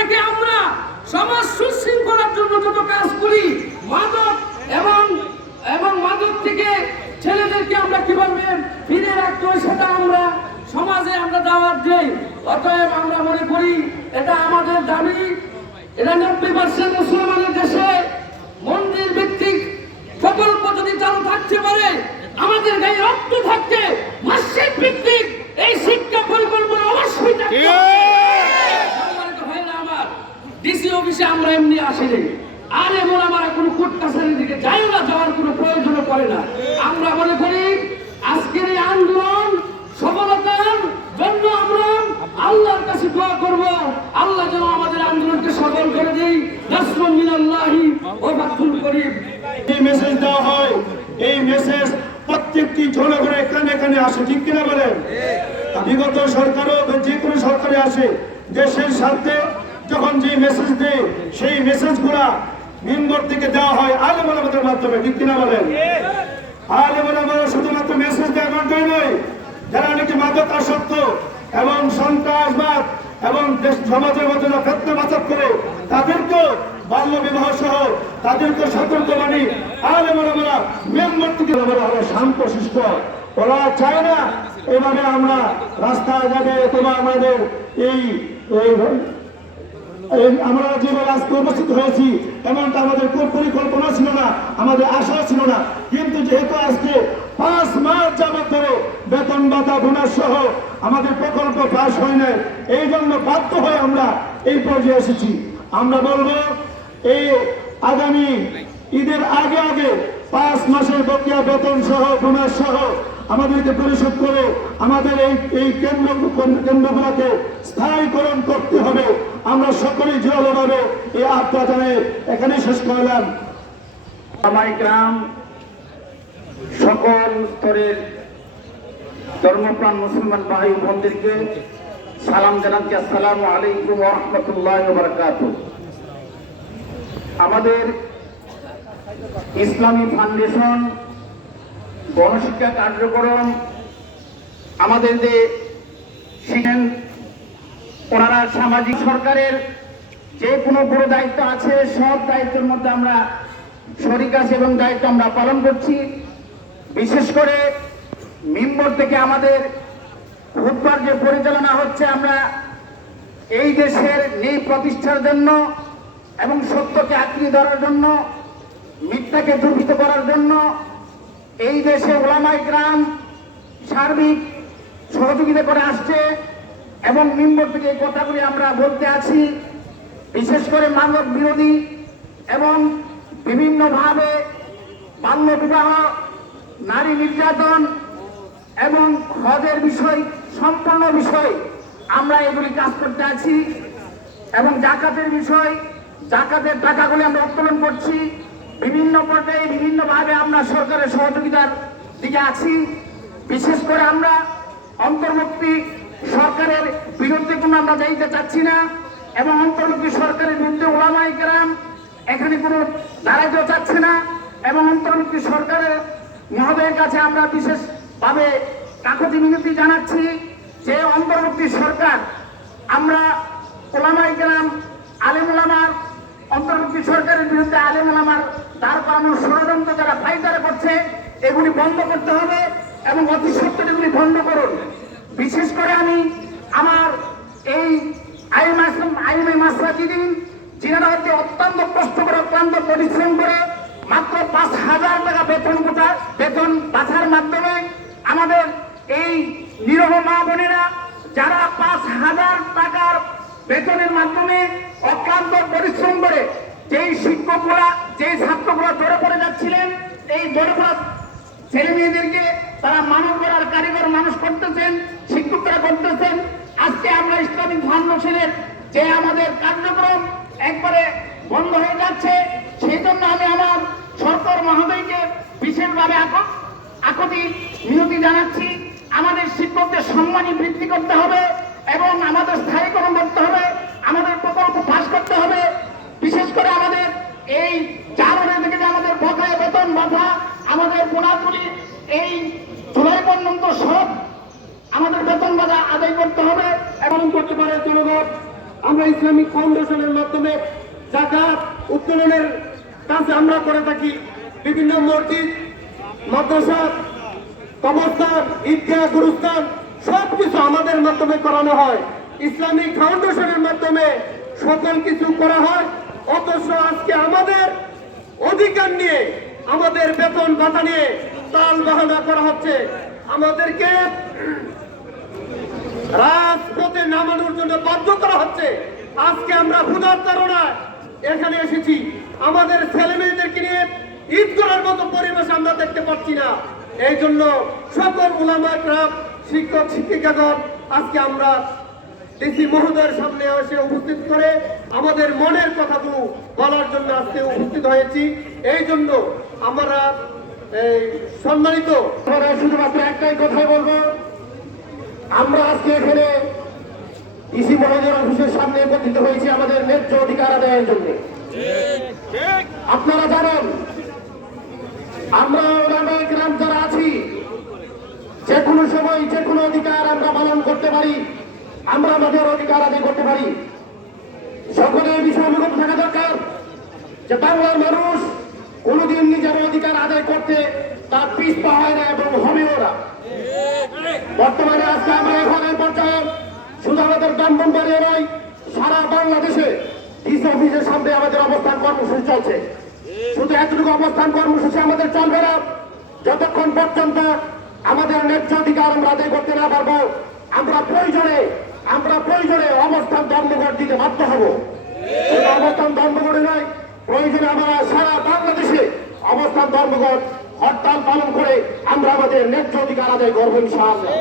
থেকে আমরা সমাজ সুশৃঙ্খলার জন্য যত কাজ করি, মাদক এবং এবং মাদক থেকে ছেলেদেরকে আমরা কীভাবে ফিরে রাখতে হয় সেটা আমরা সমাজে আমরা দাওয়াত দেই অতএব আমরা মনে করি এটা আমাদের দাবি। এটা নব্বই পার্সেন্ট মুসলমানের দেশে মন্দির ভিত্তিক প্রকল্প যদি চালু থাকতে পারে, আমাদের গায়ে রক্ত থাকতে মসজিদ ভিত্তিক এই শিক্ষা পরিকল্পনা অবশ্যই থাকতে হবে। সম্মানিত ভাইরা আমার ডিসি অফিসে আমরা এমনি আসিনি। আর এমন আমার কোনো কোর্ট কাছারির দিকে যাই না, যাওয়ার কোনো প্রয়োজনও পড়ে না। আমরা মনে করি, আজকের এই আন্দোলন সফলতার জন্য আমরা আল্লাহর কাছে দোয়া করব। আল্লাহ যেন আমাদের আন্দোলনকে সফল করে দেই। নাসরুম মিনাল্লাহি ওয়া ফাতহুল করিম। এই মেসেজ দেওয়া হয়, এই মেসেজ প্রত্যেকটি জনগণের কানে কানে আসে, ঠিক কিনা বলেন? বিগত সরকারও যে কোনো সরকারে আসে, দেশের স্বার্থে যখন যে মেসেজ দেয়, সেই মেসেজ মেসেজগুলা মেম্বর থেকে দেওয়া হয় আলেম আলমদের মাধ্যমে, ঠিক কিনা বলেন? আলেম আলমরা শুধুমাত্র মেসেজ দেওয়া মাত্রই নয়, যারা নাকি মাদকাসক্ত এবং সন্ত্রাসবাদ এবং দেশ, সমাজের মধ্যে ফেতনা বাচাত করে, তাদেরকেও বাল্য বিবাহ সহ তাদেরকে সতর্ক বাণী আলেম আলমরা মেম্বর থেকে আমরা শান্ত শিষ্ট ওরা চায় না এভাবে আমরা রাস্তায় যাবে অথবা আমাদের এই আমরা যেভাবে আজকে উপস্থিত হয়েছি, এমনটা আমাদের পরিকল্পনা ছিল না, আমাদের আশা ছিল না। কিন্তু যেহেতু আজকে পাঁচ মাস যাবত ধরে বেতন ভাতা বোনাস সহ আমাদের প্রকল্প পাশ হয় নাই, এই জন্য বাধ্য হয়ে আমরা এই পর্যায়ে এসেছি। আমরা বলব, এই আগামী ঈদের আগে আগে পাঁচ মাসের বকেয়া বেতন সহ বোনাস সহ আমাদেরকে পরিশোধ করে। আমাদের এই এই কেন্দ্র, কেন্দ্রগুলোকে স্থায়ীকরণ করতে হবে। আমরা সকলেই জোরালোভাবে এই আত্মা জানে এখানে শেষ করলাম। আমাই গ্রাম, সকল স্তরের ধর্মপ্রাণ মুসলমান ভাই বোনদেরকে সালাম জানাচ্ছি। আসসালামু আলাইকুম রহমতুল্লাহ বারকাত আমাদের ইসলামী ফাউন্ডেশন গণশিক্ষা কার্যক্রম আমাদের যে শিখেন ওনারা সামাজিক সরকারের যে কোনো বড় দায়িত্ব আছে, সব দায়িত্বের মধ্যে আমরা শরিক আছি এবং দায়িত্ব আমরা পালন করছি। বিশেষ করে মিম্বর থেকে আমাদের খুববার যে পরিচালনা হচ্ছে, আমরা এই দেশের নেই প্রতিষ্ঠার জন্য এবং সত্যকে আঁকড়ে ধরার জন্য, মিথ্যাকে দুর্বৃত করার জন্য এই দেশে ওলামাই গ্রাম সার্বিক সহযোগিতা করে আসছে এবং মিম্বর থেকে এই কথাগুলি আমরা বলতে আছি। বিশেষ করে মানব বিরোধী এবং বিভিন্নভাবে বাল্য বিবাহ, নারী নির্যাতন এবং হজের বিষয়, সম্পূর্ণ বিষয় আমরা এগুলি কাজ করতে আছি এবং জাকাতের বিষয়, জাকাতের টাকাগুলি আমরা উত্তোলন করছি। বিভিন্ন পর্যায়ে, বিভিন্নভাবে আমরা সরকারের সহযোগিতার দিকে আছি। বিশেষ করে আমরা অন্তর্বর্তী সরকারের বিরুদ্ধে কোনো আমরা যাইতে চাচ্ছি না এবং অন্তর্বর্তী সরকারের বিরুদ্ধে ওলামাই গ্রাম এখানে কোনো দাঁড়াইতেও চাচ্ছে না এবং অন্তর্বর্তী সরকারের মহোদয়ের কাছে আমরা বিশেষভাবে কাকতি মিনতি জানাচ্ছি যে অন্তর্বর্তী সরকার, আমরা ওলামাই গ্রাম আলেম ওলামার অন্তর্বর্তী সরকারের বিরুদ্ধে আলেম ওলামার দাঁড় করানোর ষড়যন্ত্র যারা ফাইদারে করছে, এগুলি বন্ধ করতে হবে এবং অতি সত্তর এগুলি বন্ধ করুন। বিশেষ করে আমি আমার এই আইম আসলাম আইমে মাসরাজিদিন যিনারা হচ্ছে অত্যন্ত কষ্ট করে অত্যন্ত পরিশ্রম করে মাত্র পাঁচ হাজার টাকা বেতন কোটা বেতন বাছার মাধ্যমে আমাদের এই নিরহ মা বোনেরা, যারা পাঁচ হাজার টাকার বেতনের মাধ্যমে অক্লান্ত পরিশ্রম করে যেই শিক্ষকরা, যেই ছাত্রগুলো ধরে পড়ে যাচ্ছিলেন, এই ধরে পড়া ছেলে মেয়েদেরকে তারা মানুষ করার কারিগর মানুষ করতেছেন, শিক্ষকরা করতেছেন। আজকে আমরা ইসলামিক ফাউন্ডেশনের যে আমাদের কার্যক্রম একবারে বন্ধ হয়ে যাচ্ছে সেই জন্য আমি আমার সরকার মহোদয়কে বিশেষভাবে আক- আকতি মিনতি জানাচ্ছি। আমাদের শিক্ষকদের সম্মানী বৃদ্ধি করতে হবে এবং আমাদের স্থায়ীকরণ করতে হবে। আমাদের প্রকল্প পাশ করতে হবে। বিশেষ করে আমাদের এই চারণের দিকে যে আমাদের বকায় বেতন বাধা, আমাদের পোনাতুলি এই জুলাই পর্যন্ত সব আমাদের বেতন বাধা আদায় করতে হবে। এবং করতে পারে জনগণ। আমরা ইসলামিক ফাউন্ডেশনের মাধ্যমে জাকাত উত্তোলনের কাজ আমরা করে থাকি। বিভিন্ন মসজিদ, মাদ্রাসা, কবরস্থান, ঈদগাহ, গুরুস্থান সব কিছু আমাদের মাধ্যমে করানো হয়। ইসলামিক ফাউন্ডেশনের মাধ্যমে সকল কিছু করা হয়। অথচ আজকে আমাদের অধিকার নিয়ে, আমাদের বেতন ভাতা নিয়ে তাল বাহানা করা হচ্ছে। আমাদেরকে রাজপথে নামানোর জন্য বাধ্য করা হচ্ছে। আজকে আমরা ক্ষুধার তারণায় এখানে এসেছি। আমাদের ছেলে মেয়েদেরকে নিয়ে ঈদ করার মতো পরিবেশ আমরা দেখতে পাচ্ছি না। এই জন্য সকল উলামাকরা শিক্ষক, শিক্ষিকাগণ, আজকে আমরা ডিসি মহোদয়ের সামনে এসে উপস্থিত করে আমাদের মনের কথাগুলো বলার জন্য আজকে উপস্থিত হয়েছি। এই জন্য আমরা এই সম্মানিত শুধুমাত্র একটাই কথাই বলব। আমরা আজকে এখানে ইসি মহাজন অফিসের সামনে একত্রিত হয়েছি আমাদের ন্যায্য অধিকার আদায়ের জন্য। আপনারা জানেন, আমরা ওলামায়ে গ্রাম যারা আছি যে কোনো সময় যে কোনো অধিকার আমরা পালন করতে পারি। আমরা আমাদের অধিকার আদায় করতে পারি। সকলের বিষয় অবগত থাকা দরকার যে বাংলার মানুষ কোনোদিন নিজের অধিকার আদায় করতে তার পিস হয় না এবং হবেও না বর্তমানে আজকে আমরা এখন এই পর্যায়ে শুধু আমাদের ব্রাহ্মণবাড়িয়া নয়, সারা বাংলাদেশে ডিসি অফিসের সামনে আমাদের অবস্থান কর্মসূচি চলছে। শুধু এতটুকু অবস্থান কর্মসূচি আমাদের চলবে না, যতক্ষণ পর্যন্ত আমাদের ন্যায্য অধিকার আমরা আদায় করতে না পারব, আমরা প্রয়োজনে আমরা প্রয়োজনে অবস্থান ধর্মঘট দিতে বাধ্য হব। অবস্থান ধর্মঘটে নয়, প্রয়োজনে আমরা সারা বাংলাদেশে অবস্থান ধর্মঘট হরতাল পালন করে আমরা আমাদের ন্যায্য অধিকার আদায় করব ইনশাআল্লাহ।